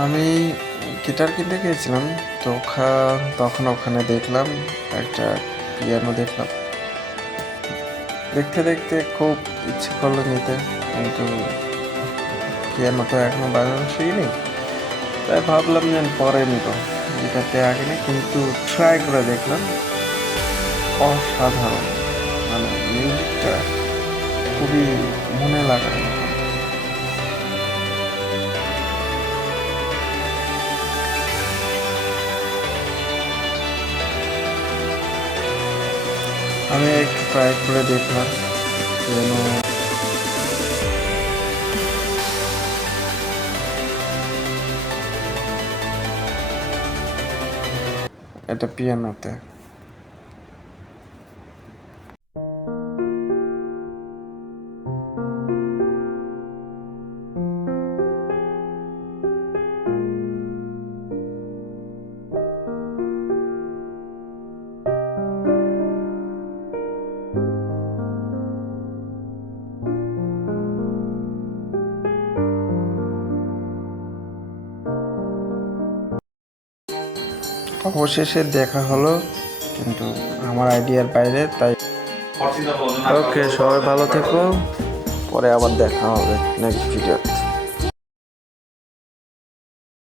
আমি গিটার কিনতে গিয়েছিলাম, তো তখন ওখানে দেখলাম একটা পিয়ানো দেখলাম। দেখতে দেখতে খুব ইচ্ছে করলো নিতে, কিন্তু পিয়ানো তো এখনো বাজানো শিখিনি, তাই ভাবলাম যে পরে নিব, গিটারটা আগে না। কিন্তু ট্রাই করে দেখলাম, অসাধারণ, মানে মিউজিকটা খুবই মনে লাগার মতো। আমি একটু ট্রাই করে দেখলাম যেন এটা পিয়ানোতে। অবশেষে দেখা হলো, কিন্তু আমার আইডিয়ার বাইরে, তাই ওকে, সবাই ভালো থেকো, পরে আবার দেখা হবে নেক্সট ভিডিওতে।